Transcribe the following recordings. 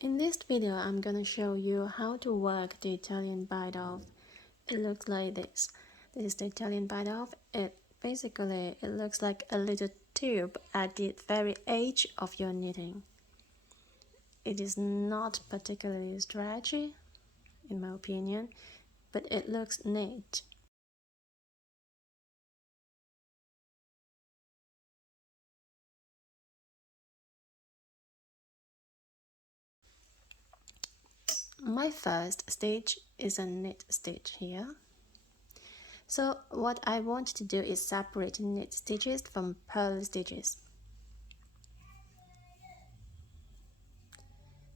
In this video, I'm gonna show you how to work the Italian bite-off. It looks like this. This is the Italian bite-off. It looks like a little tube at the very edge of your knitting. It is not particularly stretchy, in my opinion, but it looks neat. My first stitch is a knit stitch here. So what I want to do is separate knit stitches from purl stitches.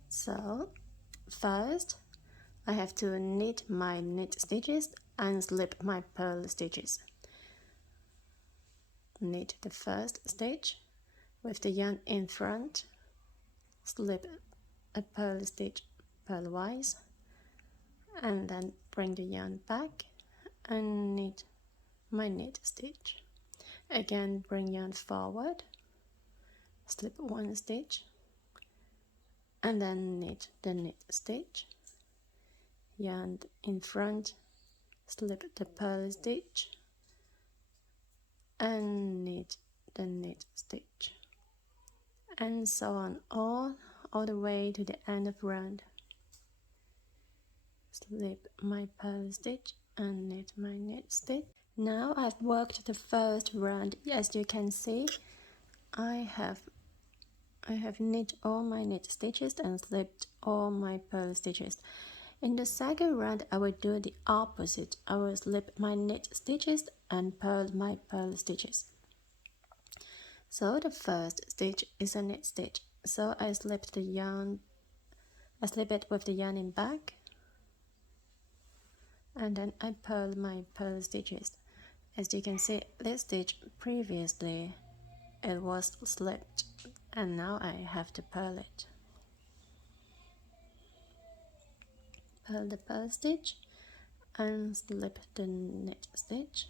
So first I have to knit my knit stitches and slip my purl stitches. Knit the first stitch with the yarn in front, slip a purl stitch purlwise, and then bring the yarn back and knit my knit stitch. Again, bring yarn forward, slip one stitch, and then knit the knit stitch, yarn in front, slip the purl stitch, and knit the knit stitch, and so on all the way to the end of round. Slip my purl stitch and knit my knit stitch. Now I've worked the first round. As you can see, I have knit all my knit stitches and slipped all my purl stitches. In the second round, I will do the opposite. I will slip my knit stitches and purl my purl stitches. So the first stitch is a knit stitch. So I slip it with the yarn in back, and then I purl my purl stitches. As you can see, this stitch previously it was slipped, and now I have to purl it. Purl the purl stitch and slip the knit stitch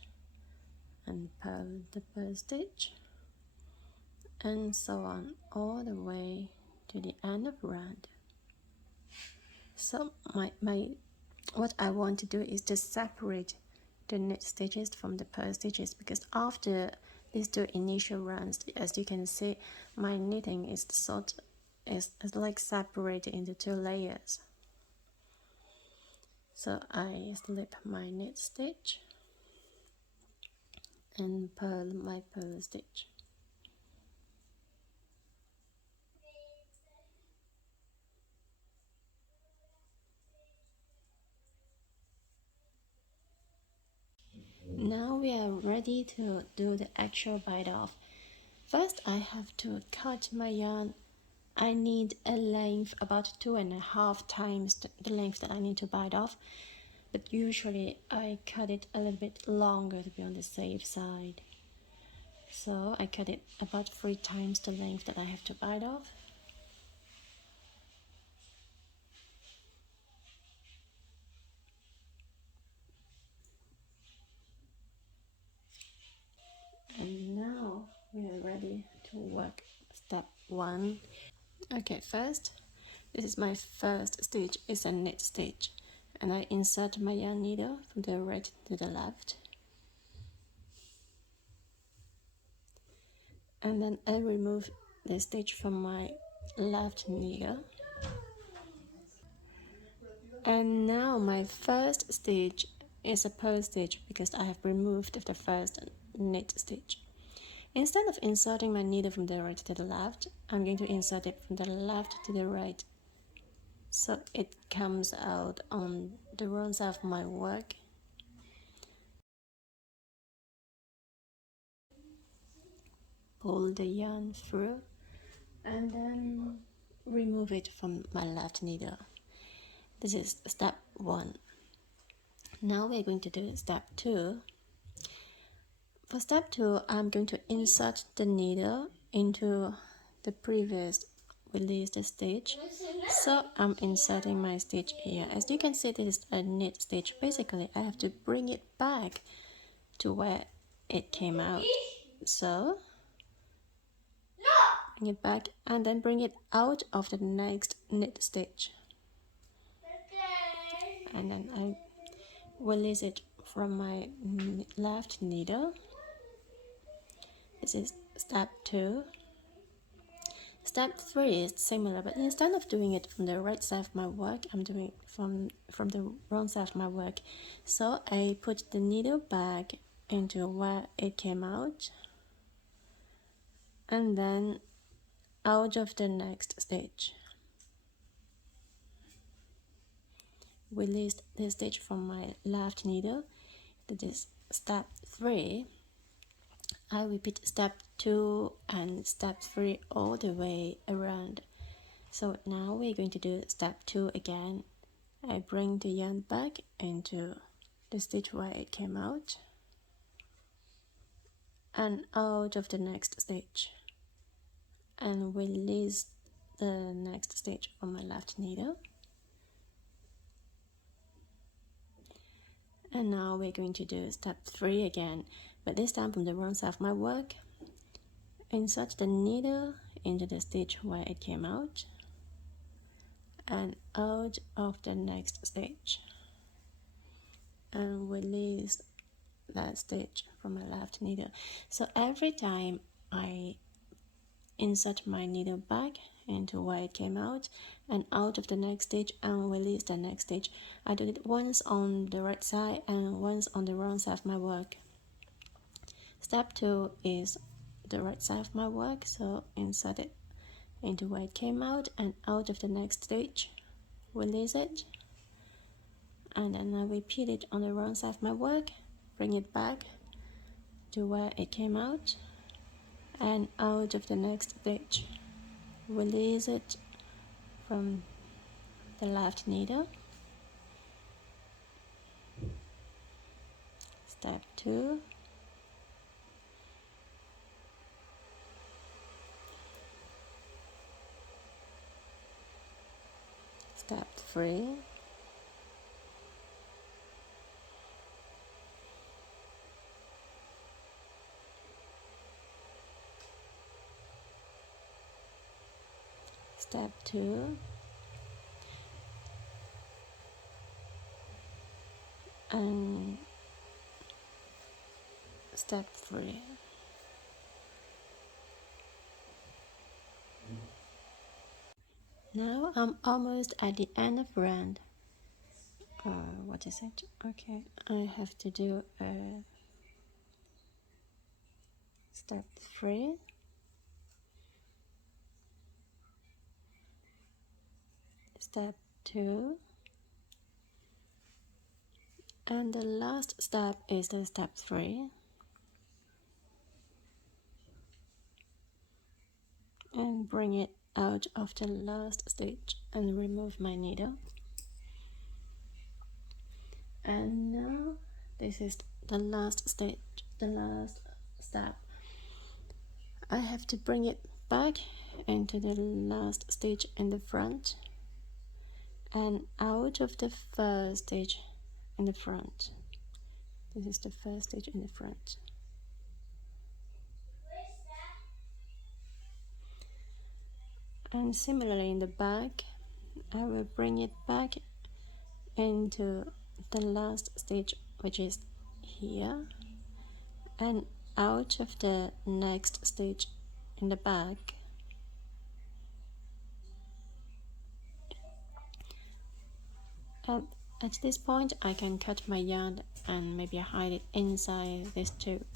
and purl the purl stitch, and so on all the way to the end of round. So what I want to do is to separate the knit stitches from the purl stitches, because after these two initial rounds, as you can see, my knitting is like separated into two layers. So I slip my knit stitch and purl my purl stitch. Now we are ready to do the actual bite off. First, I have to cut my yarn. I need a length about 2.5 times the length that I need to bite off, but usually I cut it a little bit longer to be on the safe side. So I cut it about 3 times the length that I have to bite off. And now we are ready to work step 1. Okay, first, this is my first stitch. It's a knit stitch, and I insert my yarn needle from the right to the left, and then I remove the stitch from my left needle. And now my first stitch is a purl stitch because I have removed the first knit stitch. Instead of inserting my needle from the right to the left, I'm going to insert it from the left to the right, so it comes out on the wrong side of my work. Pull the yarn through and then remove it from my left needle. This is step 1. Now we're going to do step 2. For step 2, I'm going to insert the needle into the previous released stitch. So I'm inserting my stitch here. As you can see, this is a knit stitch. Basically, I have to bring it back to where it came out. So bring it back and then bring it out of the next knit stitch, and then I release it from my left needle. This is step 2. Step 3 is similar, but instead of doing it from the right side of my work, I'm doing it from the wrong side of my work. So I put the needle back into where it came out, and then out of the next stitch. Release the stitch from my left needle. That is step 3. I repeat step 2 and step 3 all the way around. So now we're going to do step 2 again. I bring the yarn back into the stitch where it came out and out of the next stitch, and release the next stitch from my left needle. And now we're going to do step 3 again, but this time from the wrong side of my work. Insert the needle into the stitch where it came out and out of the next stitch, and release that stitch from my left needle. So every time I insert my needle back into where it came out and out of the next stitch and release the next stitch, I do it once on the right side and once on the wrong side of my work. Step 2 is the right side of my work, so insert it into where it came out and out of the next stitch, release it, and then I repeat it on the wrong side of my work, bring it back to where it came out and out of the next stitch, release it from the left needle. Step 2, step 3, step 2, and step 3. Now I'm almost at the end of round. What is it? Okay, I have to do step 3, step 2, and the last step is the step 3, and bring it out of the last stitch and remove my needle. And now this is the last stitch, the last step. I have to bring it back into the last stitch in the front and out of the first stitch in the front. This is the first stitch in the front. And similarly in the back, I will bring it back into the last stitch, which is here, and out of the next stitch in the back. At this point I can cut my yarn and maybe hide it inside this tube.